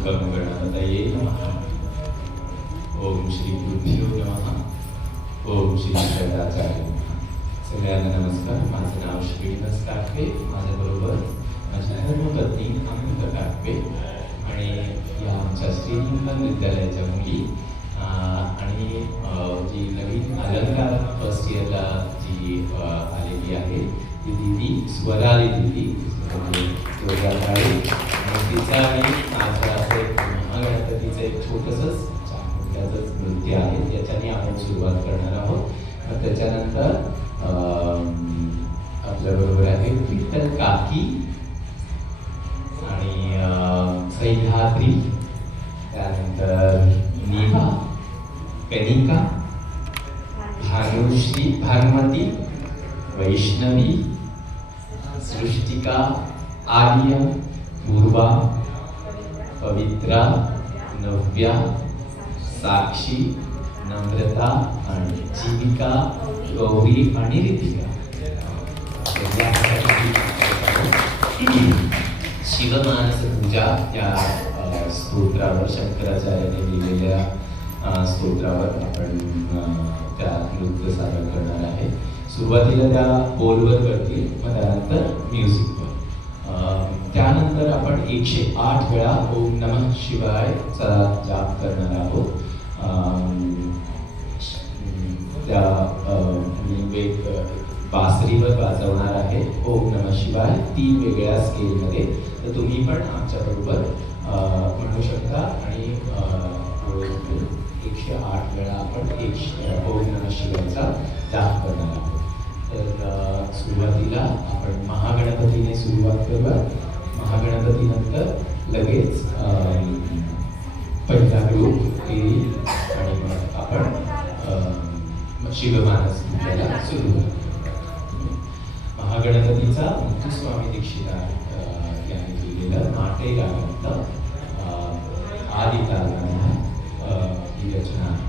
शुभं गणपतये नमः. ओम श्री गुरुभ्यो नमः. ओम श्री शंकराचार्य नमः. सगळ्यांना नमस्कार. माझं नाव श्रीनिवास काटवे. माझ्याबरोबर माझ्या धर्मपत्नी अमृता काटवे आणि या आमच्या श्रीनिवास विद्यालयाच्या मुली आणि जी नवीन अलंकार फर्स्ट इयरला जी आलेली आहे ती दीदी स्वराली दीदी आणि तिचा आणि माझ्या महागणपतीचं एक छोटंसंच नृत्य आहे त्याच्याने आपण सुरुवात करणार आहोत. मग त्याच्यानंतर आपल्याबरोबर आहे विठ्ठल काकी आणि सह्याद्री, त्यानंतर नीवा, कनिका, भानुश्री, भानुमती, वैष्णवी, सृष्टिका, आर्या, पूर्वा, पवित्रा, नव्या, साक्षी, नम्रता आणि जीविका, गौरी आणि रितिका. शिवमानस पूजा या स्तोत्रावर शंकराचार्याने लिहिलेल्या स्तोत्रावर आपण त्या नृत्य सादर करणार आहे. सुरुवातीला त्या बोलवर करतील, मग त्यानंतर म्युझिकवर. त्यानंतर आपण 108 वेळा ओम नमः शिवायचा जाप करणार आहोत. त्या बासरीवर वाजवणार आहे ओम नमः शिवाय 3 वेगळ्या स्केलमध्ये. तर तुम्ही पण आमच्या बरोबर म्हणू शकता आणि 108 वेळा आपण ओम नमः शिवायचा जाप करणार आहोत. तर सुरुवातीला आपण महागणपतीने सुरुवात करूया. महागणपतीनंतर लगेच पहिला ग्रुप येईल आणि मग आपण शिवमानस पूजेला सुरू करू. महागणपतीचा मुक्तस्वामी दीक्षितार यांनी लिहिलेलं माटे गाणं आदिताल ही रचना आहे.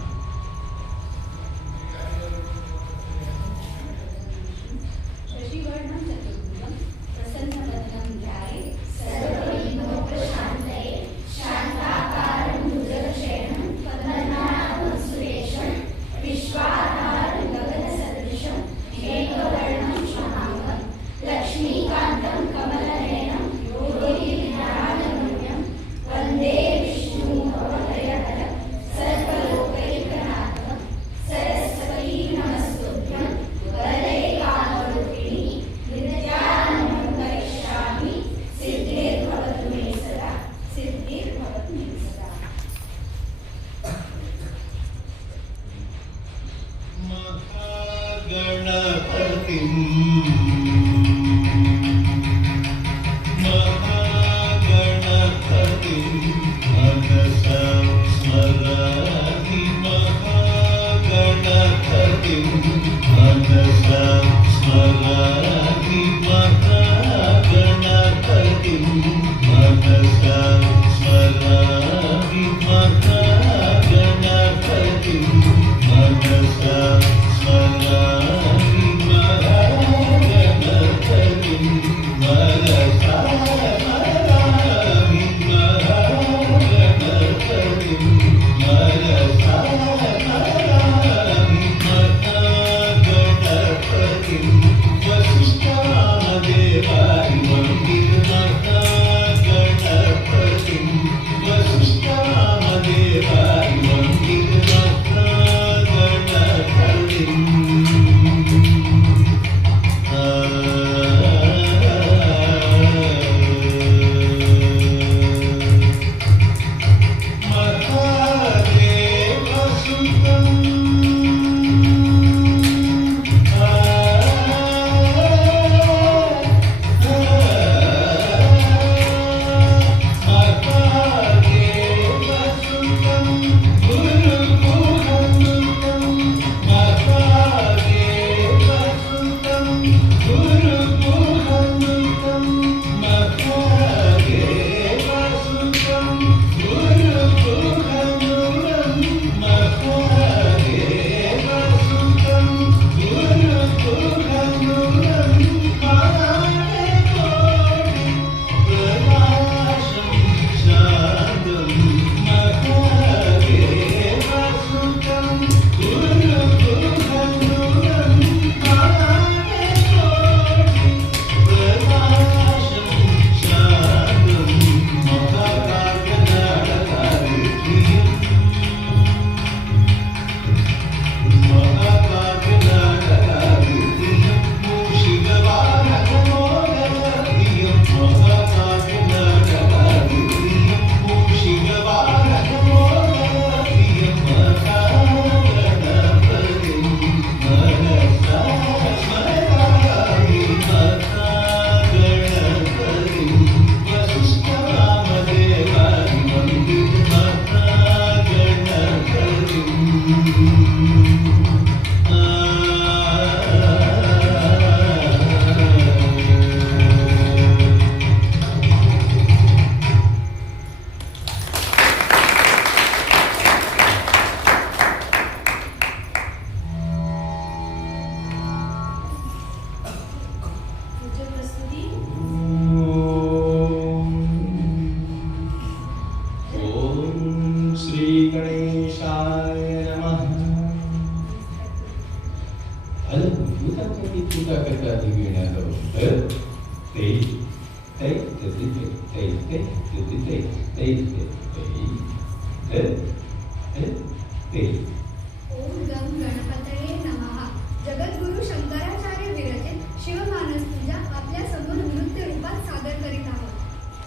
ओम गं गणपतये नमः. जगद्गुरु शंकराचार्य विरचित शिवमानस पूजा आपल्या समोर नृत्य रूपात सादर करीत आहोत.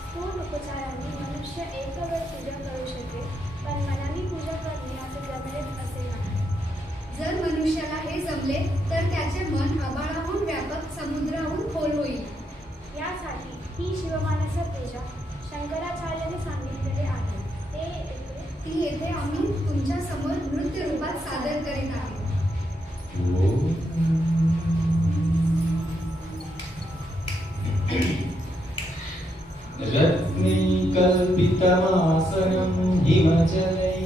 स्थूल उपचारांनी मनुष्य एक वेळ पूजा करू शकेल, पण मनाने पूजा करणे असे जमेल असे नाही. जर मनुष्याला हे जमले तर त्याचे मन आभाळाहून व्यापक, समुद्राहून खोल होईल. यासाठी ही शिवमानस पूजा शंकराचार्यांनी सांगितलेले आहे. ती येथे आम्ही तुमच्या समोर नृत्य रूपात सादर करीत आहोत. रत्नैकल्पितमासनं हिमजलै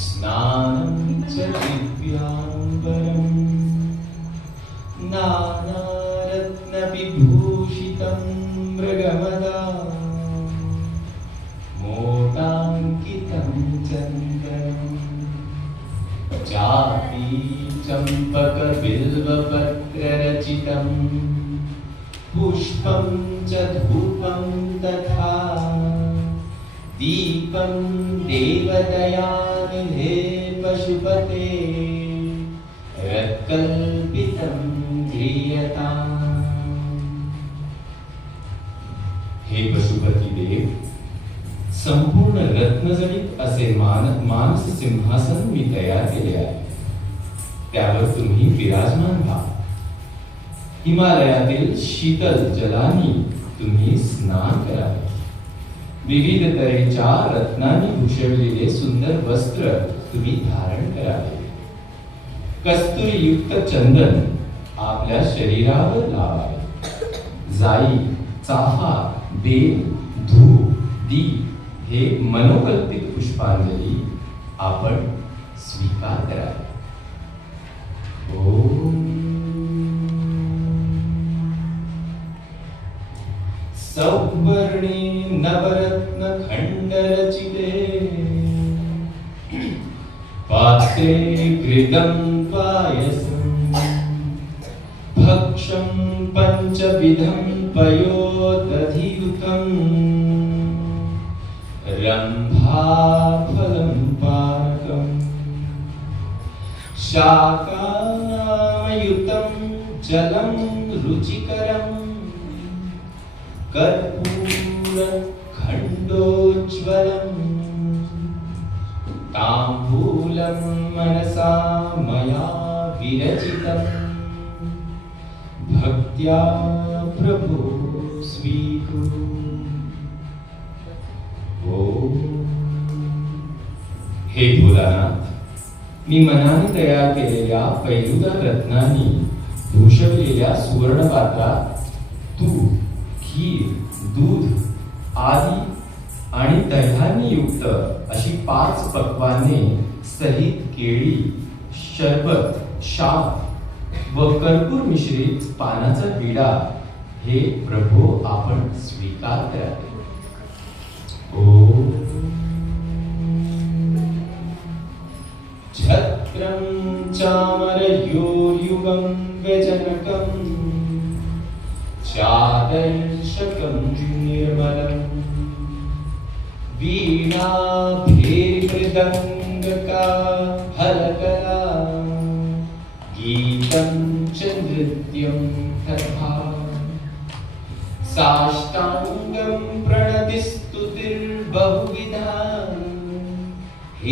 स्नानं च दिव्याम्बरं नानारत्नविभूषितं मृगमदा मोटाङ्कितं चन्दनं चापि चम्पकबिल्वपत्ररचितं पुष्पं च धूपं तथा दीपं देवदयानिधे पशुपते रत्कल्पितं ध्रियताम्. हे पशुपती देव, संपूर्ण रत्नजडित असे मानस सिंहासन मी तयार केले आहे. त्यावर तुम्ही विराजमान व्हा. हिमालयातील शीतल जलानी तुम्ही स्नान करावे. विविध तऱ्हेच्या रत्नांनी भूषविलेले सुंदर वस्त्र तुम्ही धारण करावे. कस्तुरीयुक्त चंदन आपल्या शरीरावर लावावे. जाई, चाफा, बेल, धूप, दीप हे मनोकल्पित पुष्पांजली आपण स्वीकार करावे. ओम सौवर्णे नवरत्न खंडरचिते पात्रे घृतं पायसं भक्षं पंचविधं पयोदधियुतं रंभाफलं पानकं शाकानामयुतं जलं रुचिकरं कर्पूरखण्डोज्ज्वलं ताम्बूलं मनसा मया विरचितं भक्त्या प्रभो स्वीकुरु. हे भोलानाथ, मी मनाने तयार केलेल्या पैलूदार रत्नांनी भूषवलेल्या सुवर्णपात्रात तूप, खीर, दूध आदी आणि दह्याने युक्त अशी 5 पक्वान्ने सहित केळी, शरबत, शाप व कर्पूर मिश्रित पानाचा विडा हे प्रभो आपण स्वीकार करावे. ओम छत्रं चामरयोर्युगं व्यजनकं चादर्शकं निर्मलं वीणाभिमृदङ्गका हलकला गीतं च नृत्यं तथा साष्टाङ्गं प्रणतिस्तुतिर्बहुविधा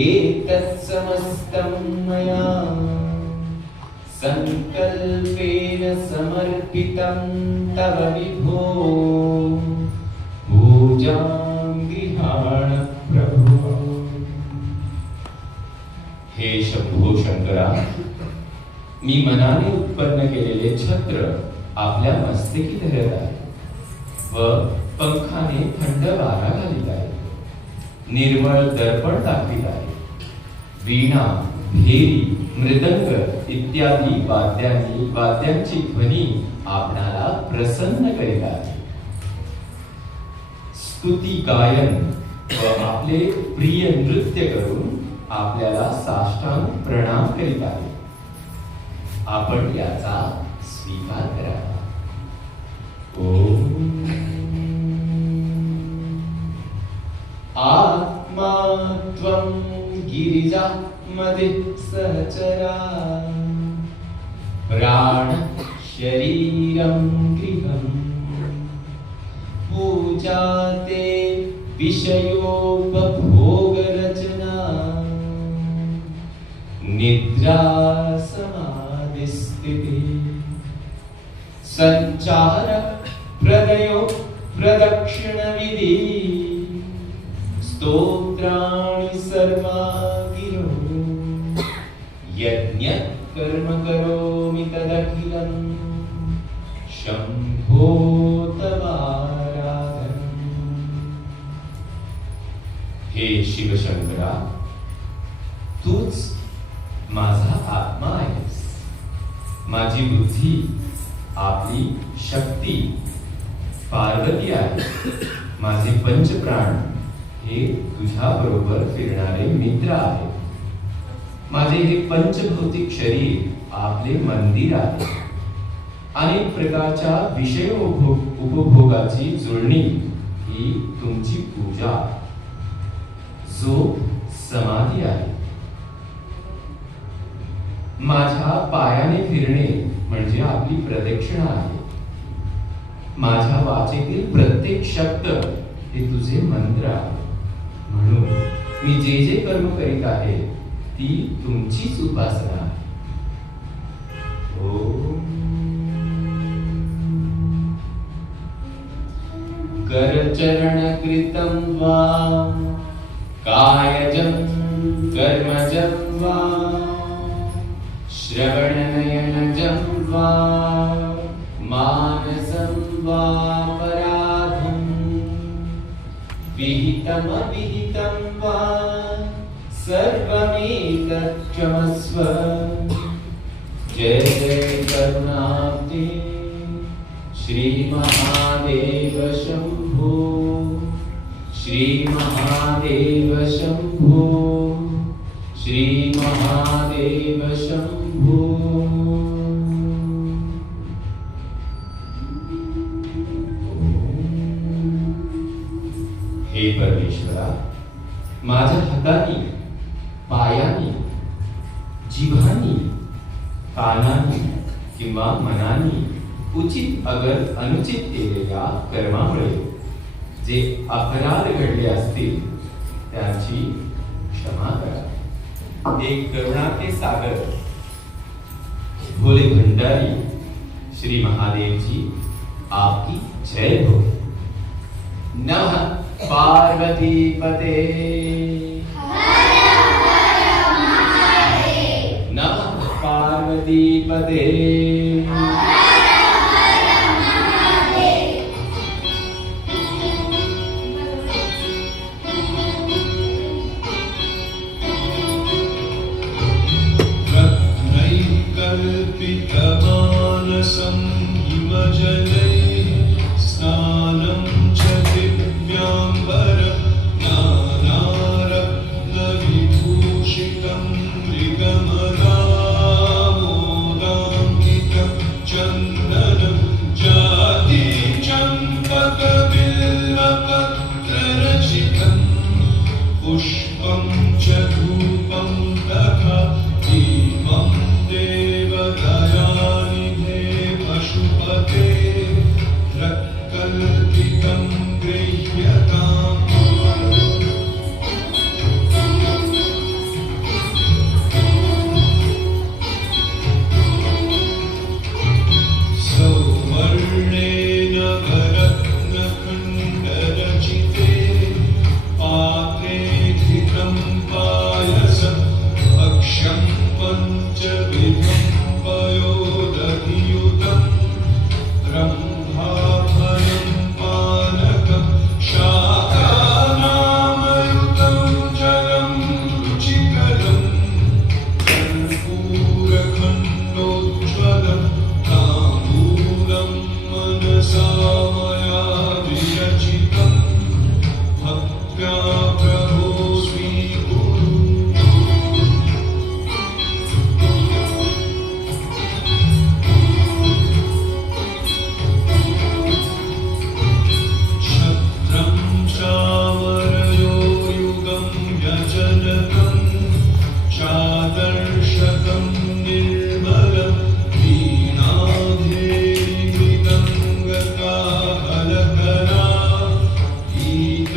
एतत्समस्तं मया संकल्पेन समर्पितं तव विभो पूजां गृहाण प्रभो. हे शंभो शंकरा, मी मनाने उत्पन्न केलेले छत्र आपल्या मस्तकी धरत आहे व पंखाने थंड वारा घालीत आहे. निर्मळ दर्पण दाखवित आहे. वीणा, भेरी, मृदंग इत्यादी वाद्यांची ध्वनी आपणाला प्रसन्न करीत आहे. स्तुती गायन व आपले प्रिय नृत्य करून आपल्याला साष्टांग प्रणाम करीत आहे. आपण याचा स्वीकार करावा. ओम त्वं गिरिजा मदे सहचरा प्राण शरीरं गृहं पूजा ते विषयोपभोगरचना निद्रा समाधिस्थितिः संचार प्रदयो प्रदक्षिणविधि स्तोत्राणि सर्वा गिरो यज्ञ कर्म करोमि तदखिलं शंभो तवाराधनम्। हे शिवशंकरा, तूच माझा आत्मा आहेस, माझी बुद्धी, आपली शक्ती पार्वती आहे, माझे पंचप्राण हे तुझ्या बरोबर फिरणारे मित्र आहेत, माझे हे पंचभौतिक शरीर आपले मंदिर आहे, अनेक प्रकारच्या विषय उपभोगाची जुळणी ही तुमची पूजा, झोप समाधी आहे। माझ्या पायाने फिरणे म्हणजे आपली प्रदक्षिणा आहे, माझ्या वाचेतील प्रत्येक शब्द हे तुझे मंत्र आहे, म्हणून मी जे जे कर्म करीत आहे ती तुमचीच उपासना आहे। ओम करचरण कृतं वा कायजं कर्मजं वा श्रवणनयनजं वा मानसं वापराधं विहितमविहितं वा सर्वमेतत् क्षमस्व। जय जय करुणाब्धे श्री महादेव शंभो, श्री महादेव शंभो, श्री महादेव शंभो। हे परमेश्वरा, माझ्या हातानी, पायानी, जिव्हानी, कानानी किंवा मनानी उचित अगर अनुचित केलेल्या कर्मामुळे जे अपराध घडले असतील त्यांची क्षमा करा। एक करुणा के सागर भोले भंडारी श्री महादेव जी आपकी जय हो। नमः पार्वती पते, नमः पार्वती पते। कल्पितमानसं हिमजलैः स्नानं च दिव्याम्बर नानारत्नविभूषितं मृगमदामोदाङ्कितं चन्दनं जातिचम्पकबिल्वपत्ररचितं पुष्पं च धूपं तथा दीपं देवदयानिधे पशु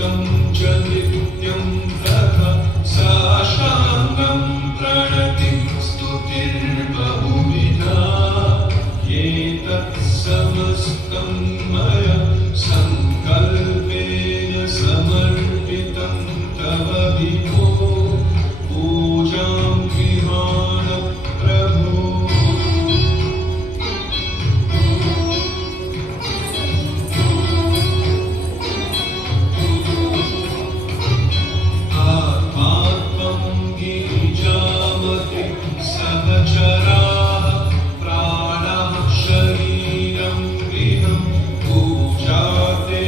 नित्यं च नित्यं तथा साष्टाङ्गं प्रणतिं स्तुतिर्बहुविधा एतत् समस्तं मया सङ्कल्पेन समर्पितं तव विभो पूजां गृहाण प्रभो आत्मात्मं गिरिजामते सहचराः प्राणः शरीरं गृहं पूजा ते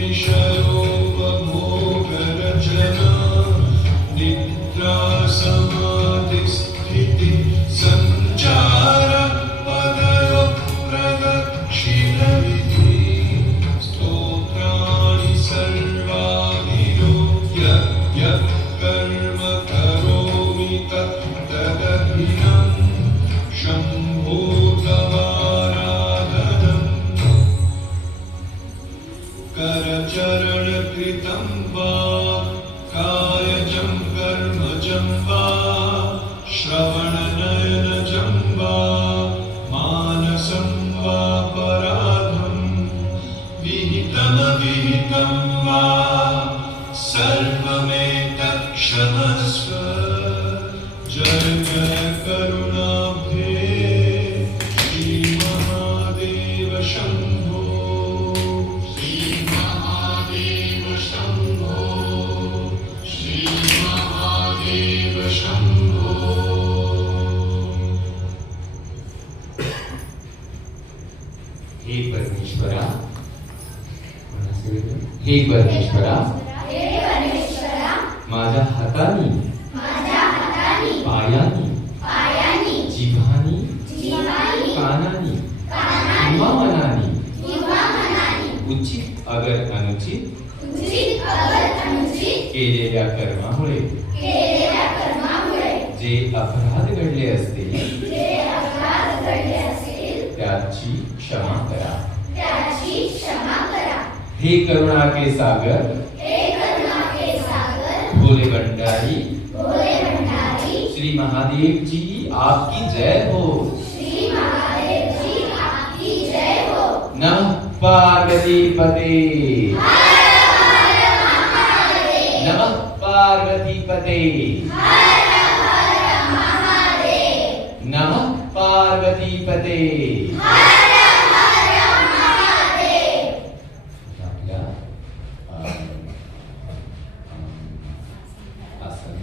विषयोपभोगरचना निद्रा समाधिस्थितिः सञ्चार पदयो प्रदक्षिणविधिः स्तोत्राणि सर्वाभिरो यत् कर्म करोमि तदभिनं शम्भो तवाराधनम् करचरणकृतं वा कायजं कर्मजं वा श्रवणनयनजं वा मानसं वा पराधं विहितमविहितं वा सर्वमेतत् क्षमस्व जय जय करुणाब्धे श्रीमहादेव शम्भो श्रीमहादेव शम्भो श्रीमहादेव शम्भो हे परमेश्वरा, हे परमेश्वरा, माझ्या हातानी पायानी जिव्हानी कानानी किंवा मनानी उचित अगर अनुचित केलेल्या कर्मामुळे जे अपराध घडले असतील त्याची क्षमा करा. हे करुणा के सागर भोले भंडारी श्री महादेव जी आपकी जय हो. नमः पार्वती पते. नमः पार्वती पते. नमः पार्वती पते. आपल्या आसन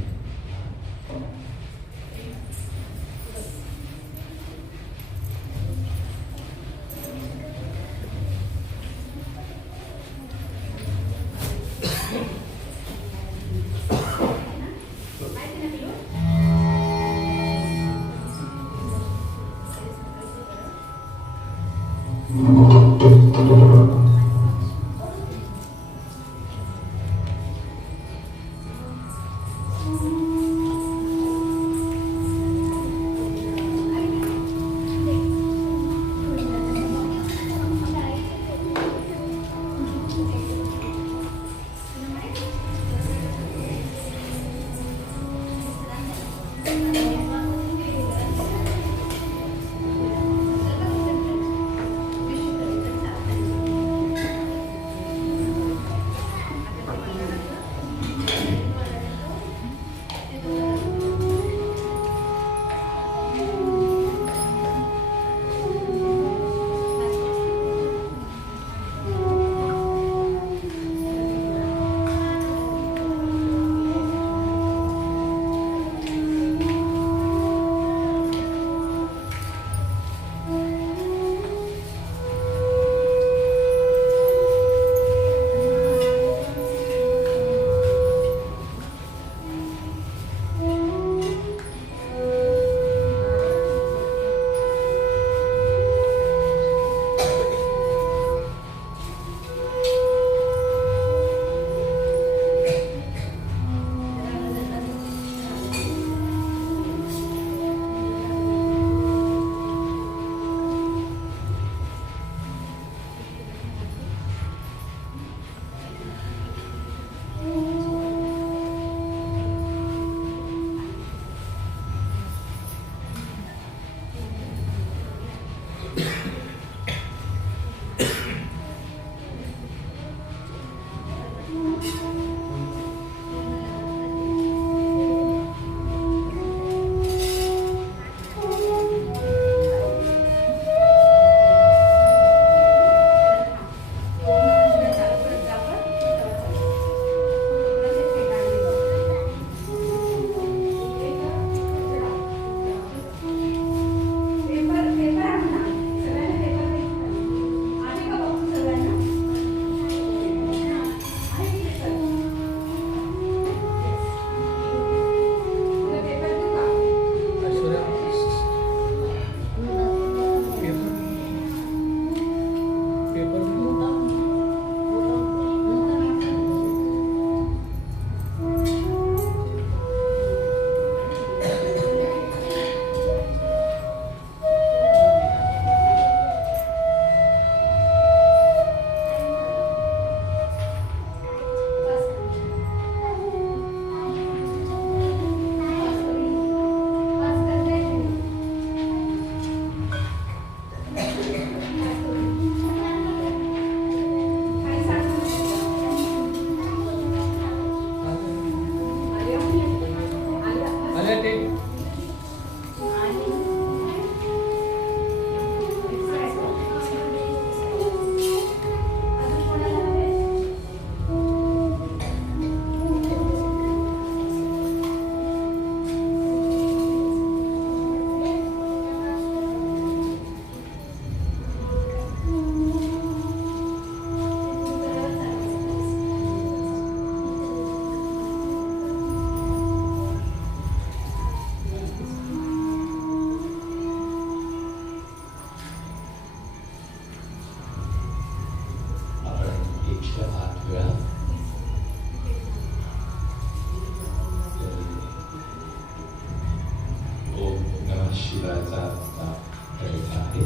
मंत्राचा करायचा आहे.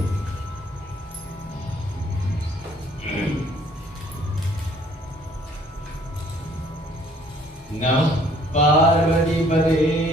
नमः पार्वती पदे.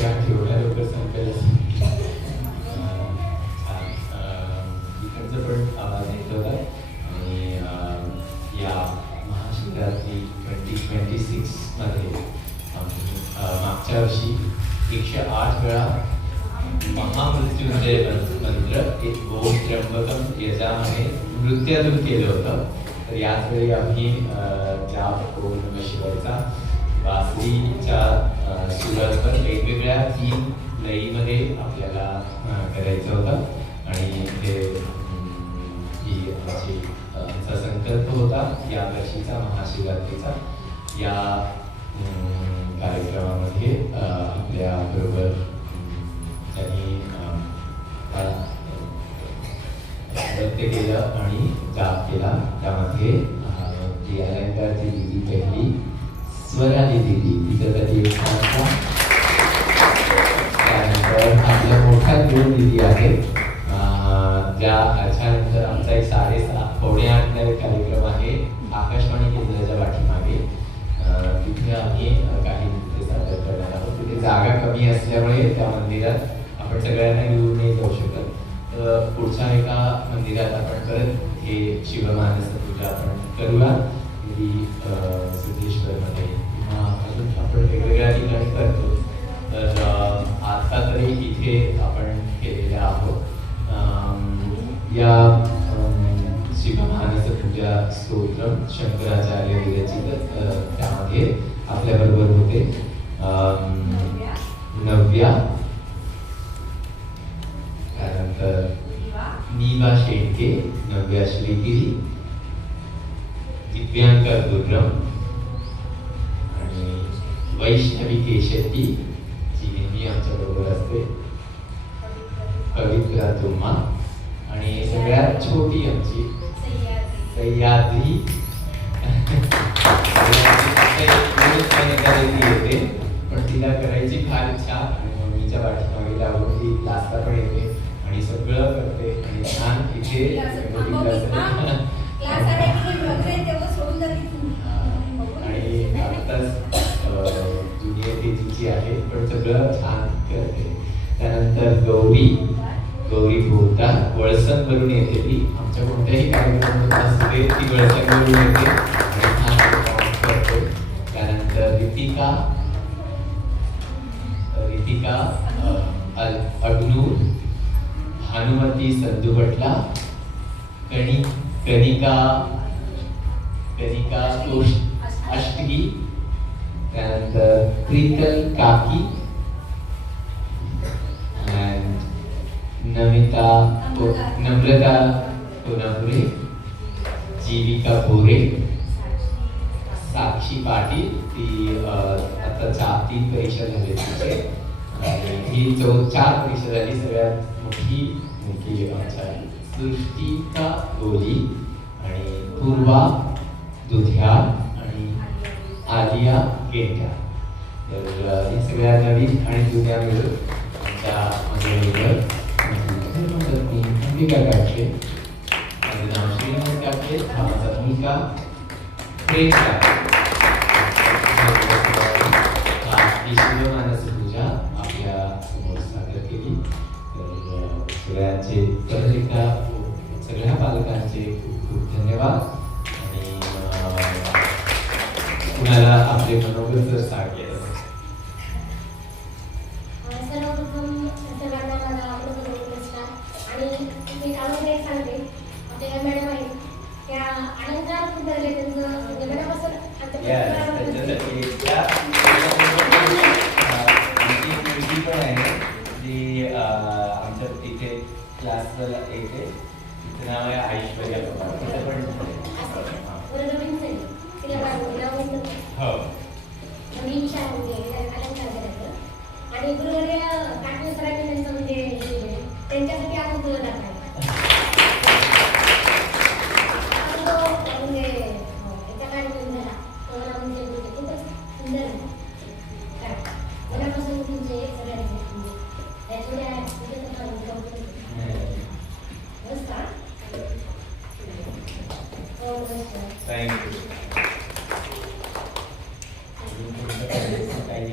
त्या एवढ्या लवकर संपेल छान. इकडचं पण आवाज येत होता आणि या महाशिवरात्री 2026 मध्ये आम्ही मागच्या वर्षी 108 वेळा महामृत्युंजय मंत्र एक ओम त्र्यंबकम यजामहे नृत्यातून केलं होतं. तर याच वेळी आम्ही जाप ओम नमः शिवायचा बासरीच्या सुरांवर वेगवेगळ्या 3 लयीमध्ये आपल्याला करायचं होतं आणि आमचा संकल्प होता या वर्षीचा महाशिवरात्रीचा. या कार्यक्रमामध्ये आपल्या बरोबर त्यांनी नृत्य केलं आणि जाप केला. त्यामध्ये जी अलंकारची दिदी पहिली स्वराली दिदी तिच्यासाठी एक छानसा. त्यानंतर आपल्या मोठ्या 2 दिदी आहेत ज्या त्याच्यानंतर आमचा एक 7:30-8 कार्यक्रम आहे आकाशवाणी केंद्राच्या पाठीमागे. तिथे आम्ही काही नृत्य सादर करणार आहोत. तिथे जागा कमी असल्यामुळे त्या मंदिरात आपण सगळ्यांना घेऊन नाही जाऊ शकत. तर पुढच्या एका मंदिरात आपण परत हे शिवमानस पूजा आपण करूया. सिद्धेश्वरमध्ये किंवा अजून आपण वेगवेगळ्या ठिकाणी करतो. तर आता तरी इथे आपण केलेले आहोत. या शिवमानस पूजा स्तोत्र शंकराचार्य विरचित. त्यामध्ये आपल्याबरोबर होते नव्या, त्यानंतर नीवा शेटके, नव्या श्रीगिरी, दिव्यांका दुर्रम आणि वैष्णवी केशरी जी नेहमी आमच्या बरोबर असते, पवित्रा तुम्हा आणि सगळ्यात छोटी आमची सह्याद्री येते. पण तिला करायची फार इच्छा आणि मम्मीच्या पाठीमागे लागून ती क्लासला पण येते आणि सगळं करते आणि छान इथे आणि आताच ज्युनियर केजीची आहे पण सगळं छान करते. त्यानंतर गौरी बोलता वळसण करून येते. ती आमच्या कोणत्याही कार्यक्रमात असते ती वळसण करून येते आणि छान परफॉर्मन्स करते. त्यानंतर रितिका अग्नूर, भानुमती संदुपटला, कनिका अष्टगी, त्यानंतर प्रीतल काकी, नम्रता कोनापुरे, जीविका बोरे, साक्षी पाटील. ती आता 3 परीक्षा झाली तिचे आणि ही 4 परीक्षा झाली. सगळ्यात मोठी आमच्या सृष्टिका गोली आणि पूर्वा दुध्या आणि आलिया गेंड्या. तर हे सगळ्या नवीन आणि जुन्या मिळून आमच्या मंडळीवर अंबिका काटले, माझं नाव श्रीनिवास काटले, हा माझा मुलगा प्रेम काटले. ही शिवमानस पूजा आपल्या समोर सादर केली. तर सगळ्यांचे परत एकदा सगळ्या पालकांचे खूप खूप धन्यवाद आणि कुणाला आपले मनोगत जर सांगेल. सर्वप्रथम सगळ्यांना माझा नमस्कार. आणि मी त्यामध्ये एक सांगते आपल्याला मॅडम आहे त्या अलंकार खूप झाले त्यांचं मॅडमपासून त्याच्यासाठी मुलगी पण आहे जी आमच्या इथे क्लासला येते. तिचं नाव आहे ऐश्वर्या पवार. तिचं पण हो नवीन शाळेमध्ये अलंकार करायचं आणि गुरुवारी काटणे सरांनी त्यांचं म्हणजे त्यांच्यासाठी आपण बोलत आहे. म्हणजे एका कार्यक्रम झाला तेव्हा म्हणजे खूपच सुंदर आहे. मनापासून तुमचे सगळ्यांचे नमस्कार. हो नमस्कार. थँक्यू. काही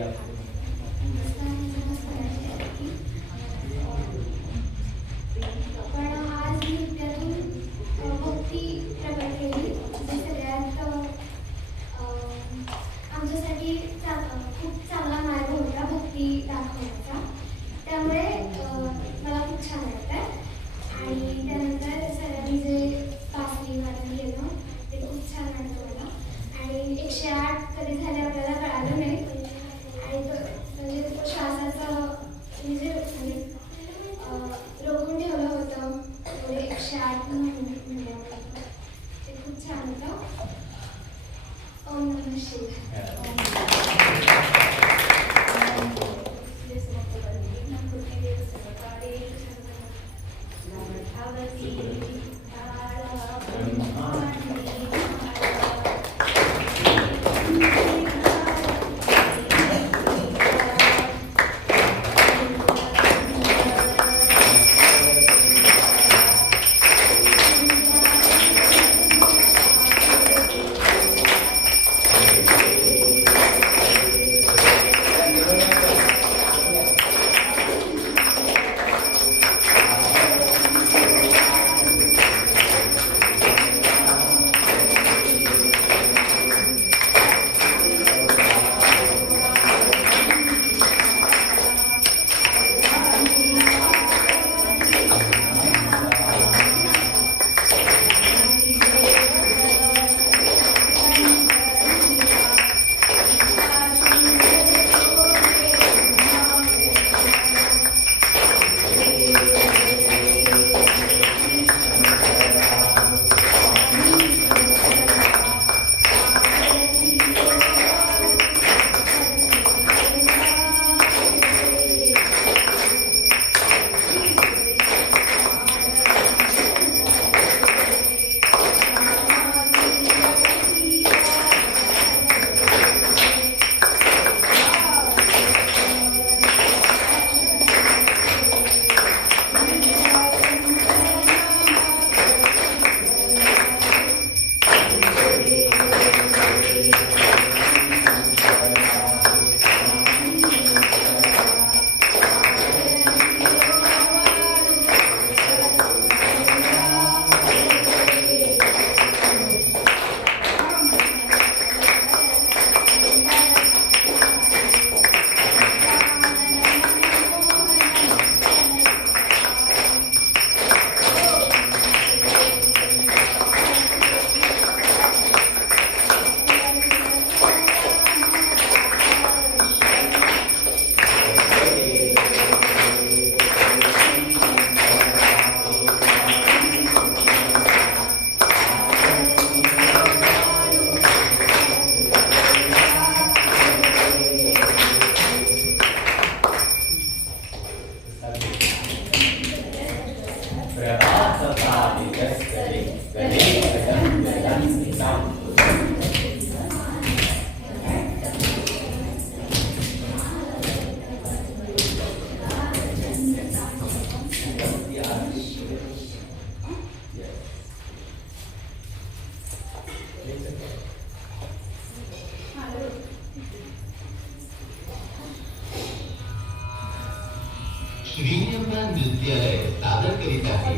श्रीयंबा नृत्यालय सादर करीत आहे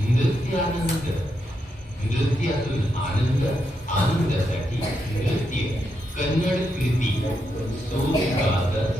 नृत्यानंद. नृत्यातून आनंद, आनंदासाठी नृत्य. कन्नड कृती सूर गाद